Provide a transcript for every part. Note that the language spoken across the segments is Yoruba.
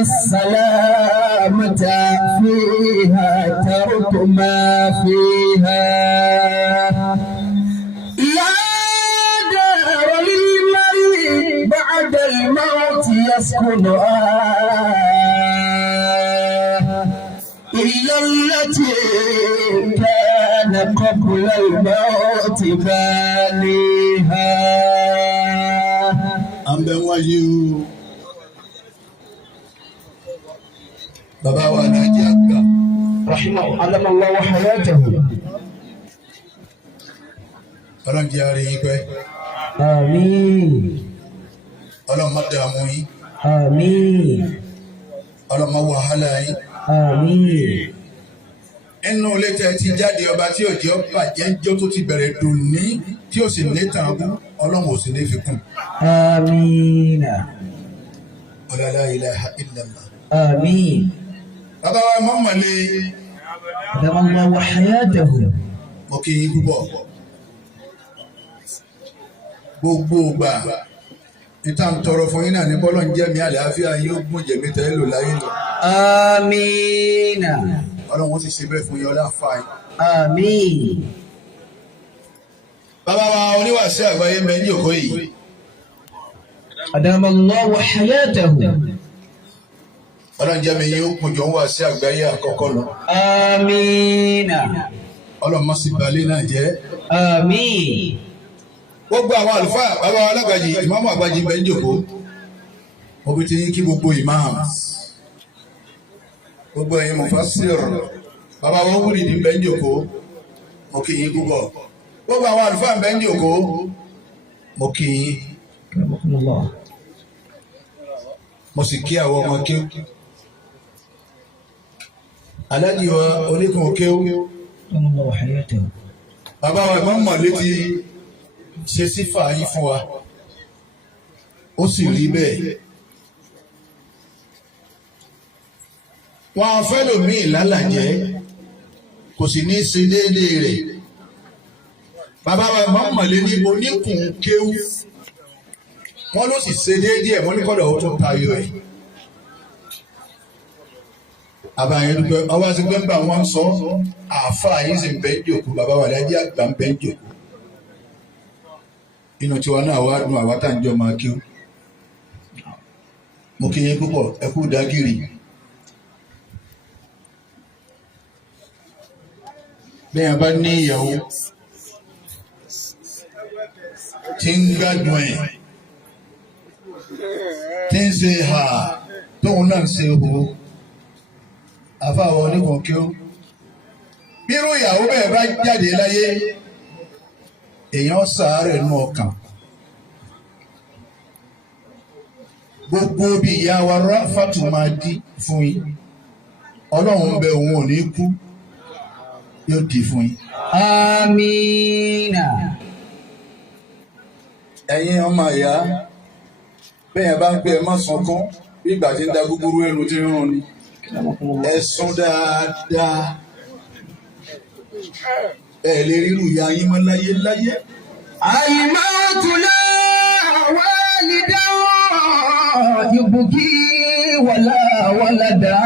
السلامة فيها ترك ما فيها يا دار للمرء بعد الموت يسكنها إلا التي كان قبل الموت بانيها. I'm the one you. Baba wa Najaga. رحمه الله وحياته. Ọlọ́run jẹ́ ààrẹ yín pẹ́. Àmín. Ọlọ́run má dààmú yín. Àmín. Ọlọ́run má wàhálà yín. Àmín. Inú ilé tẹ́ ti jáde ọba tí òjì ọba jẹ́jọ́ tó ti bẹ̀rẹ̀ dùn ní tí ó sì ní tàn bú Ọlọ́run ò sì ní fi kún. Àmín. La ilaha illallah. Àmín. Bàbá wa mọ̀mọ́lé. أدام الله وحياته. Mo kí yín púpọ̀. Gbogbo ìgbà níta ń tọrọ fún yín náà ní bọ́lọ̀ ń jẹ́ mi àlàáfíà yóò gún jẹ̀mí tẹ́ lò láyé lọ. Àmín. Ọlọ́run ti ṣe bẹ́ẹ̀ fún yín ọlá fa yín. Àmín. Bàbá wa oníwàásù àgbáyé mẹ́rin òkú yìí. أدام الله وحياته. Ọlọ́run jẹ́ mi yóò kún jọ ń wá sí àgbáyé àkọ́kọ́ lọ. Àmín. Ọlọ́run má sì balẹ̀ náà jẹ́. Àmín. Gbogbo àwọn àlùfáà bàbá wa alágbàjì ìmáàmù àgbàjì bẹ́ẹ̀ ń jòkó. Mo fi ti yín kí gbogbo ìmáàmù. Gbogbo ẹ̀yin mufassir bàbá wa wúri ní bẹ́ẹ̀ ń jòkó. Mo kí yín púpọ̀. Gbogbo àwọn àlùfáà bẹ́ẹ̀ ń jòkó. Mo kí yín. Mo sì kí àwọn ọmọ kéwú. Aláàjì wa Oníkun Kewu. Bàbá wa mọ̀mọ́ létí ṣe sífà yín fún wa. Ó sì rí bẹ́ẹ̀. Wọ́n fẹ́ lòmíì lálàjẹ́ kò sì ní ṣe déédéé rẹ̀. Bàbá wa mọ̀mọ́ lé ní Oníkun Kewu. Wọ́n ló sì ṣe déédéé wọ́n ní kọ́dọ̀ ó tún tayọ ẹ̀. Àbàyẹn dúpẹ́ ọwọ́ àti gbẹ́ngbà wọn sọ àáfàá yín sì ń bẹ́ ń jòkó bàbá wa lájẹ́ àgbà ń bẹ́ ń jòkó. Inú tiwa náà wá dùn àwa tá à ń jọ máa kí ó. Mo kí yín púpọ̀ ẹ kú dágìrì. Bẹ́ẹ̀ bá ní ìyàwó tí ń gbádùn ẹ̀ tí ń ṣe hà tóun náà ń ṣe hò àfàwọn Oníkun Kewu. Bírú ìyàwó bẹ́ẹ̀ bá jáde láyé èèyàn sàárẹ̀ nù ọkàn. Gbogbo bí ìyá wa Ráfàtù máa di fún yín Ọlọ́run bẹ òun ò ní kú yóò di fún yín. Àmín. Ẹ̀yin ọmọ ìyá bẹ́ẹ̀ bá ń pè ẹ má sunkún bí ìgbà tí ń da gúgúrú ẹnu tí ń rún ni. Ẹ sún dáadáa. Ẹ lè rírù ìyá yín mọ́ láyé láyé. الموت لا والد يبكي ولا ولدا.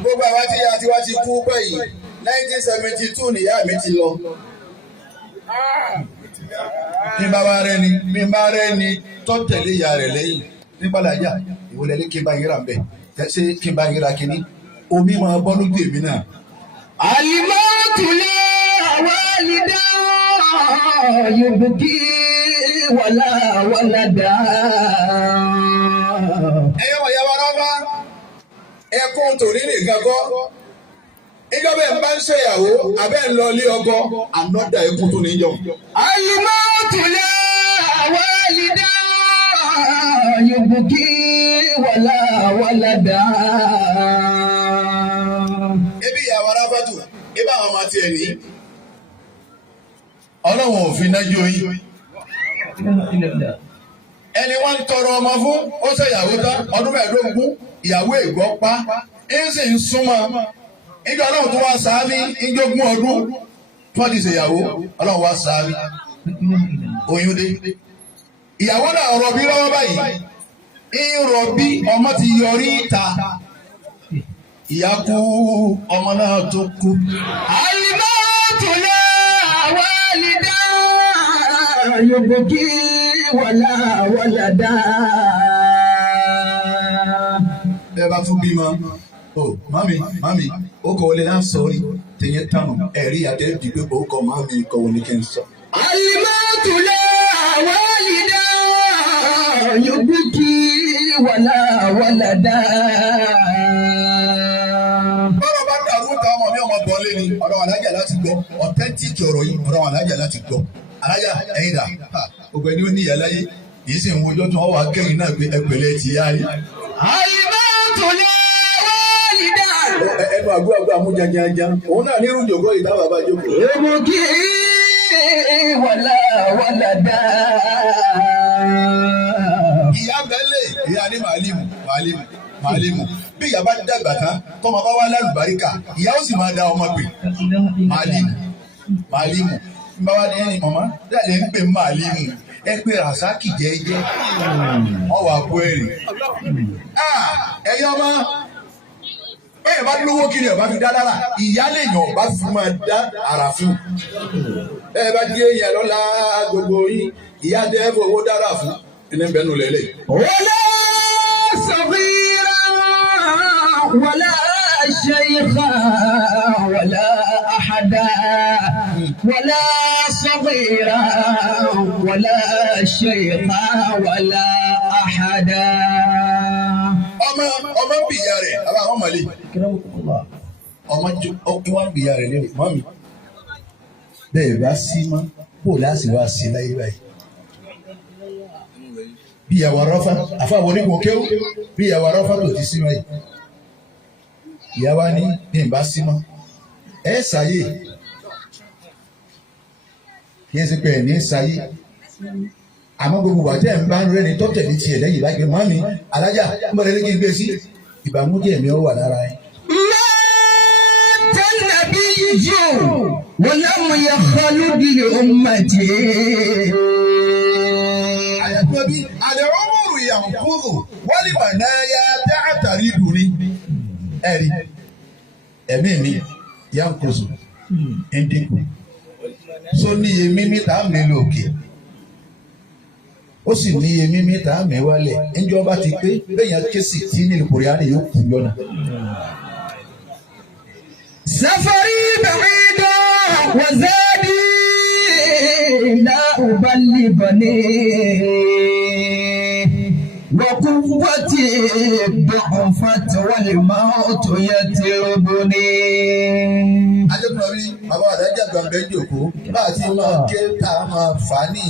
Gbogbo àwa tí ìyá tiwa ti kú báyìí 1972 nìyá mi ti lọ. Mi bá rẹ ni tó tẹ̀lé ìyá rẹ̀ lẹ́yìn nípa làjà ìwọlẹ̀ ní kí n bá yíra bẹ̀ ṣé kí n bá yíra kíní omi máa bọ́ lójú èmi náà. الموت لا والد يبكي ولا ولدا. Ẹyọ wọ̀nyá wa rọ́bà ẹkún tòní nìkan kọ́. Ìjọba ẹ̀ bá ń ṣèyàwó abẹ́ ń lọ ilé ọkọ ànọ́dà ẹkún tó níjọ. الموت لا والد يبكي ولا ولدا. Ebi ìyàwó arábàtù ebi àwọn ọmọ tiẹ̀ ní. Ọlọ́run ò fi nájú yín. Ẹni wọ́n ń tọrọ ọmọ fún ó ṣèyàwó tán ọdún mẹ́ẹ̀ẹ́dógún ìyàwó ègbọ́ pa ń sì ń súnmọ́. Ìjọ Ọlọ́run tó wá sáábí ìjogún ọdún tó ti ṣèyàwó Ọlọ́run wá sáábí oyún dé. Ìyàwó náà ọ̀rọ̀ bí lọ́wọ́ báyìí ìrọ̀bí ọmọ ti yọrí ìta ìyá kú ọmọ náà tó kú. Al-mautu la walida yubki wala walada. Bẹ́ẹ̀ bá tún bímọ mami ó kọ̀ wọlé náà sọ̀rí tẹ̀yẹ tánu ẹ̀rí àtẹ̀lẹ́ dìgbò pé ó kọ̀ mami kọ̀ wọlé kẹ́ ń sọ. Al-mautu la walida yubki wala walada. Bọ́lá bá dàrú ta ọmọ mi ọmọ bọ́lé ni ọ̀rọ̀ alájà láti gbọ́ ọ̀tẹ́ntìkì ọ̀rọ̀ yìí ọ̀rọ̀ alájà láti gbọ́ alájà ẹ̀yìn dà gbogbo ẹni ó ní ìyá láyé yìí sì ń wojọ́ tí wọ́n wá kẹ́yìn náà gbé ẹgbẹ̀lẹ́ ti yá yìí. Al-mautu la walida. Ẹnu àgbọ̀ amújanjanja òun náà ní irújòkó yìí táwọn bàbá jókòó. Yubki wala walada. Ìyá bẹ́lẹ̀ ìyá ní màálímù bí ìyá bá dàgbà tán tọ́mọ bá wá lálùbáríkà ìyá ó sì máa da ọmọ pè màálímù bá wá ní ẹni mọ̀mọ́ dáadé ń pè màálímù ẹ pé rasaki jẹ́jẹ́ ọwọ́ àpò ẹ̀rìn. Ẹ̀yin ọmọ bẹ́ẹ̀ bá lówó kí ni ọba fi dá lára ìyá lèèyàn ọba fi máa dá àràfin. Bẹ́ẹ̀ bá di èèyàn lọ́la gbogbo yín ìyá dẹ́ fowó dára fún ẹni bẹ́ẹ̀ nù lẹ́lẹ̀. Wala saghira wala shaykha wala ahada. Wala saghira wala shaykha wala ahada. Ọmọ bí ìyá rẹ̀ àbá àwọn mọ̀lẹ́. Ọmọ ìwọ̀n bí ìyá rẹ̀ lé mọ́mí. Bẹ́ẹ̀ bá sí mọ́ kó láti wá sí láyé báyìí. Bí Iyawo Alfa Alfa Onikun Kewu bí Iyawo Alfa tó ti sí báyìí. Ìyá wa ní bí n bá sí mọ́. Ẹ ṣàyè kí ẹ sì pé ẹ̀ ní ṣàyè. Àmọ́ gbogbo wàjẹ́ ń bá ń rẹ́ni tó tẹ̀lé tiẹ̀ lẹ́yìn lágbè mọ́mí alájà ń bọ̀dẹ̀ lẹ́yìn gbé sí ìbànújẹ́ mi ó wà lára yẹn. Mata nabiyyu wa lam yakhlud li ummati. Àyàfẹ́bí àlẹ́ ọmọrù ìyànkúrò wọ́n lè bà náà yá tá àtàrí ìdùnní. Ẹ̀rí ẹ̀mí mi yankoso ń dínkù. So ní iye mímí tá a mẹ́lẹ̀ òkè. Ó sì ní iye mímí tá a mẹ́wálẹ̀. Ìjọba ti pé bẹ́yàn kéṣì tí nílùú Kòríánì yóò kú lọ́nà. Safari ba'ida wa zadi la uballighni wa quwwati du'fat wal mautu yatrubuni. Adébọ̀rí bàbá àdájà gbàgbé jòkó bá a ti máa ké tá a máa fà á ní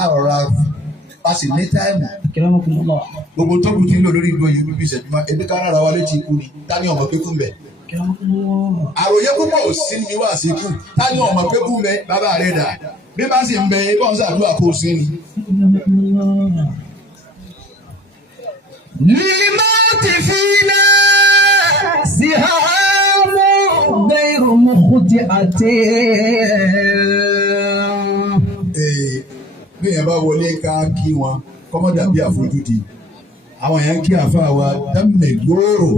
àrọ̀ra a sì ní táìmù. Gbogbo tó kù ti ń lò lórí ìlú òyìnbó bí ìṣẹ́jú máa ebi ká rárá wa létí ikú ni ta ni ọmọ pé kú mbẹ. Àròyé púpọ̀ ò sí ní wá sí ikú ta ni ọmọ pé kú mbẹ bàbá rẹ̀ dà bí bá sì ń bẹ ebọn ṣàdúrà kó o sí ni. Lil-mauti fina sihamu ghayru mukhti'atin. Bí yẹn bá wọlé ká kí wọn kọ́mọ́dà bí àfojúdi àwọn yẹn kí àfa wa dámẹ̀ gbòòrò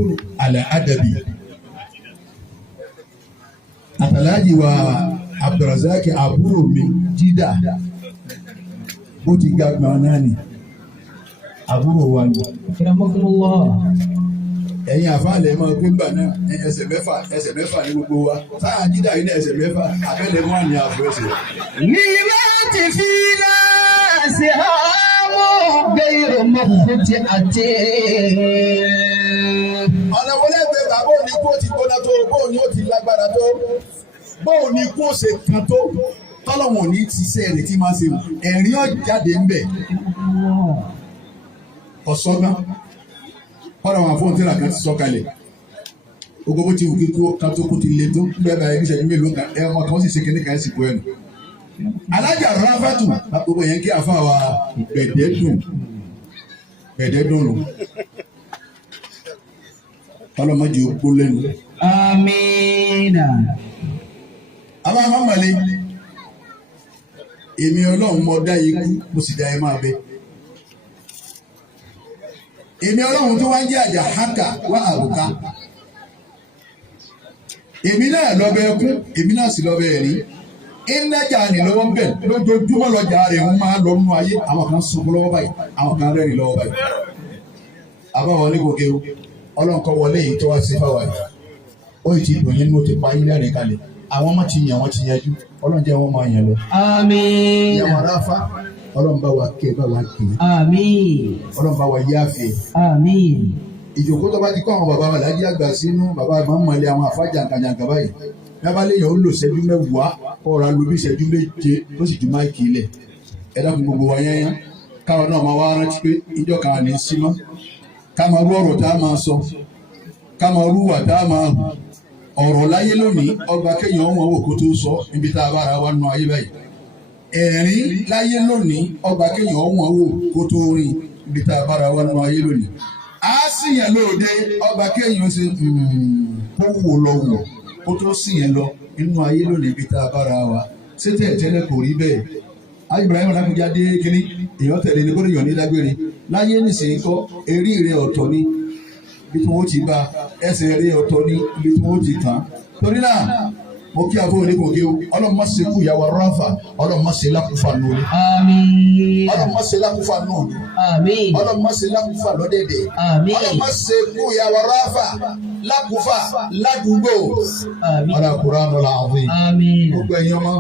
àlẹ́ àdàbí. Àtàlájì wa Abdulrasaq àbúrò mi jídà bó ti ga gbọ́n náà ni àbúrò wa ni. Ẹ̀yin àfáàlẹ̀ máa gbé gbà náà ẹsẹ̀ mẹ́fà ní gbogbo wa sáà jídà yìí ní ẹsẹ̀ mẹ́fà abẹ́lẹ̀ mọ́ àní àfọ ẹsẹ̀. Lil-mauti fina sihamu ghayru mukhti'atin. Ọ̀nà wọlé ẹgbẹ́ bàbá òní kó ti gbóná tó bóun ni ó ti lágbára tó bóun ni kó ṣe kan tó tọ́lọ́wọ̀n ní ti ṣe ẹ̀rẹ̀ tí máa ṣe ẹ̀rín ọ̀jáde ń bẹ̀. Ọ̀sọ́gbọ́n kọ́ra wọn fóun tíra kan ti sọ kalẹ̀ gbogbo bó ti wù kíkó kan tó kú ti le tó bẹ́ẹ̀ bá ẹbí ṣẹ́jú mélòó kan ẹ̀ ọmọ kan sì ṣe kíní kan ẹ̀ sì kú ẹnu. Alájà Ráfátù gbogbo yẹn kí àfa wa gbẹ̀dẹ́ dùn nù ọlọ́mọdé ó gbó lẹ́nu. Amina. Àwọn amámọ̀lẹ́ èmi ọlọ́run mọ dá ikú mo sì dá ẹ máa bẹ. èmi ọlọ́run tó wá ń jẹ́ àjà hákà wá àrùká èmi náà lọ́bẹ̀ ẹkún èmi náà sì lọ́bẹ̀ ẹ̀rí ìnájà ni lọ́wọ́ bẹ̀ lójoojúmọ́ lọ́jà rẹ̀ ń máa lọ nínú ayé àwọn kan sunkún lọ́wọ́ báyìí àwọn kan rẹ́rìn lọ́wọ́ báyìí àbáwọn ní gòkè ọlọ́run kọ́ wọlé yìí tó wá sí fáwọn àyè ó yìí ti dùn yín ló ti pa yín lẹ́rìn kalẹ̀ àwọn ọmọ ti yàn wọ́n ti yanjú ọlọ́run jẹ́ wọ́n máa yàn lọ. Àmín. Ìyàwó Alfa ọlọ́run bá wa kẹ́ bá wa kẹ́. Àmín. Ọlọ́run bá wa yáfẹ́. Àmín. Ìjòkó tó bá ti kọ́ àwọn bàbá wa lájí àgbà sínú bàbá mọ̀mọ́lẹ́ àwọn àfa jàǹkàjàǹkà báyìí lábàlẹ̀ yẹn ó lò ṣẹ́jú mẹ́wàá ọ̀rọ̀ alóbi ṣẹ́jú méje ó sì ju máìkì ilẹ̀ ẹ dákun gbogbo wa yẹn káwọn náà máa wá rántí pé ìjọ kan ní símọ́ ká máa rú ọ̀rọ̀ tá a máa sọ ká máa rú wà tá a máa hù ọ̀rọ̀ láyé lónìí ọgbà kéèyàn ọmọ owó kó tó sọ níbi tá a bára wa nù ayé báyìí ẹ̀rín láyé lónìí ọgbà kéèyàn ọmọ owó kó tó rìn níbi tá a bára wa nù ayé lónìí a sì yẹn lóde ọgbà kéèyàn ṣe kó wò lọ wò kó tó sì yẹn lọ inú ayé lónìí níbi tá a bára wa ṣé tẹ́lẹ̀ kò rí bẹ́ẹ̀ ayé Ibrahim Ọlámídé adé kínní èèyàn tẹ̀lé ní kórè yàn ní dágbére láyé nìsín kọ́ eré rẹ̀ ọ̀tọ̀ ni ibi tí wọ́n ti bá ẹsẹ̀ rẹ̀ ọ̀tọ̀ ní ibi tí wọ́n ti kàn. Torí náà mo kí Alfa Onikun Kewu Ọlọ́run má ṣe kú Iyawo Alfa Ọlọ́run má ṣe lákúfà lórí. Àmín. Ọlọ́run má ṣe lákúfà náà. Àmín. Ọlọ́run má ṣe lákúfà lọ́dẹ̀dẹ̀. Àmín. Ọlọ́run má ṣe kú Iyawo Alfa lákúfà ládùúgbò. Àmín. Ọlá Qur'anul Azim. Àmín. Gbogbo ẹ̀yin ọmọ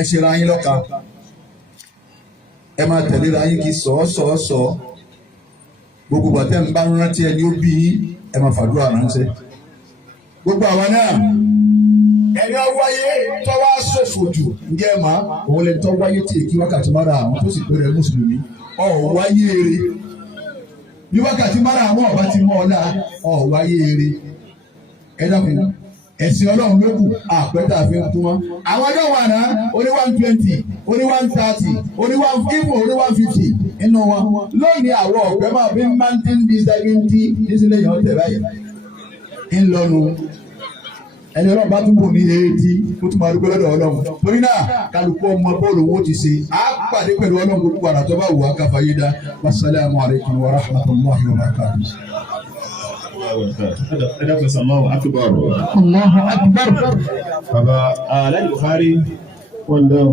ẹ ṣe ra yín lọ́ka ẹ máa tẹ̀lé ra yín kí sọ̀ọ́sọ̀ọ́sọ̀ gbogbo bàtẹ́ ń bá rántí ẹni ó bí ẹ máa fàdúrà ránṣẹ́. Gbogbo àwọn náà ẹni ọwáyé tọ́wá ṣòfò jù ǹjẹ́ ẹ máa òun lè tọ́ wáyé tí èkí wákàtí mara àwọn tó sì péré mùsùlùmí ọ̀wáyé eré bí wákàtí mara àwọn ọba ti mọ́ ọ̀la ọ̀wáyé eré ẹ dákun ẹ̀sìn ọlọ́run ló kù àpẹta àfihàn tó wọn. Àwọn ọjọ́ wà náà oní 120 oní 130 oní 150 inú wọn lónìí àwọ̀ ọ̀pẹ máa fi mountain bee 70 nísìlẹ̀ yẹn ọ̀tẹ̀ báyìí ńlọnu ẹni ọlọ́run bá tún bò ní 80 kó tún máa dúpẹ́ lọ́dọ̀ ọlọ́run torí náà kálukú ọmọ bọ́ọ̀lù owó ti ṣe á pàdé pẹ̀lú ọlọ́run gbogbo àrà tó bá wù á káfáyé dá wassalamu alaikum wa rahmatullahi wa barakatuh. Allahu akbar. Allahu akbar. Baba Alhaji Buhari wọ́n dán